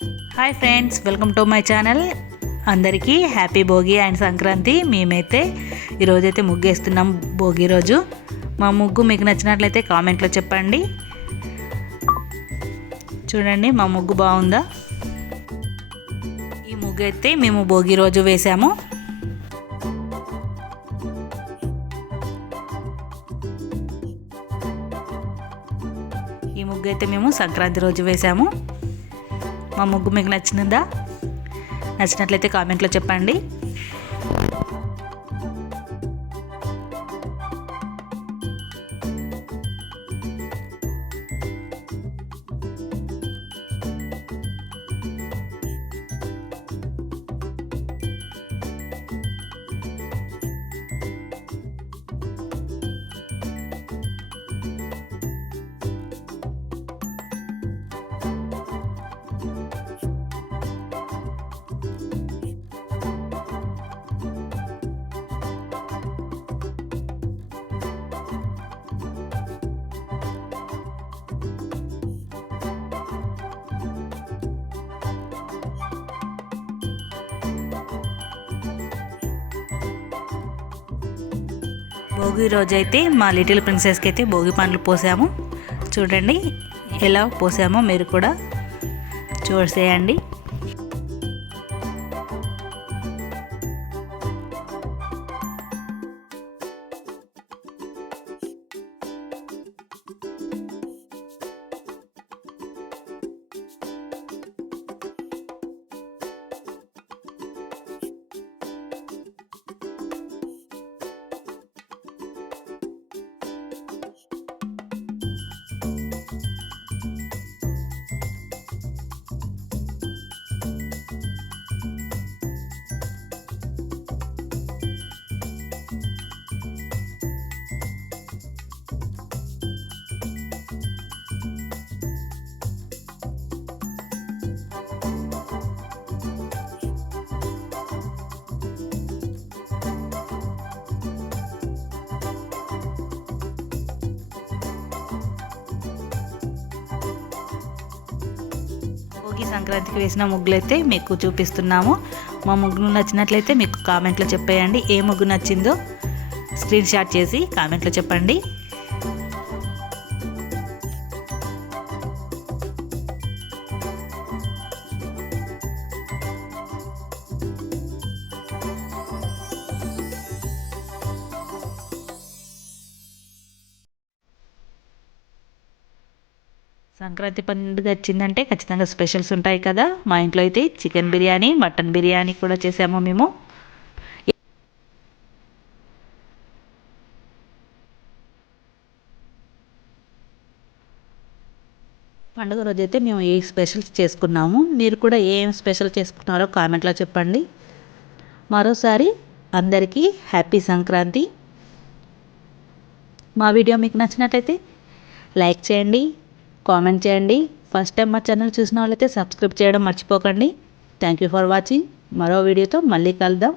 Hi friends, welcome to my channel. అందరికీ happy Bhogi and Sankranti. మేమైతే ఈరోజైతే ముగ్గు వేస్తున్నాం భోగి రోజు. మా ముగ్గు మీకు నచ్చినట్లయితే కామెంట్లో చెప్పండి. చూడండి మా ముగ్గు బాగుందా. ఈ ముగ్గు అయితే మేము భోగి రోజు వేసాము. ఈ ముగ్గు అయితే మేము సంక్రాంతి రోజు వేసాము. మా ముగ్గు మీకు నచ్చినదా? నచ్చినట్లయితే కామెంట్లో చెప్పండి. భోగి రోజైతే మా లిటిల్ ప్రిన్సెస్కి అయితే భోగి పండ్లు పోసాము. చూడండి ఎలా పోసామో మీరు కూడా చూసేయండి. భోగి సంక్రాంతికి వేసిన ముగ్గులైతే మీకు చూపిస్తున్నాము. మా ముగ్గులు నచ్చినట్లయితే మీకు కామెంట్లో చెప్పేయండి. ఏ ముగ్గు నచ్చిందో స్క్రీన్ షాట్ చేసి కామెంట్లో చెప్పండి. సంక్రాంతి పండుగ వచ్చిందంటే ఖచ్చితంగా స్పెషల్స్ ఉంటాయి కదా. మా ఇంట్లో అయితే చికెన్ బిర్యానీ, మటన్ బిర్యానీ కూడా చేసాము మేము. పండుగ రోజైతే మేము ఏ స్పెషల్స్ చేసుకున్నాము. మీరు కూడా ఏం స్పెషల్ చేసుకున్నారో కామెంట్లో చెప్పండి. మరోసారి అందరికీ హ్యాపీ సంక్రాంతి. మా వీడియో మీకు నచ్చినట్లయితే లైక్ చేయండి, కామెంట్ చేయండి. ఫస్ట్ టైం మా ఛానల్ చూసిన వాళ్ళైతే సబ్స్క్రైబ్ చేయడం మర్చిపోకండి. Thank you for watching. మరో వీడియోతో మళ్ళీ కలుద్దాం.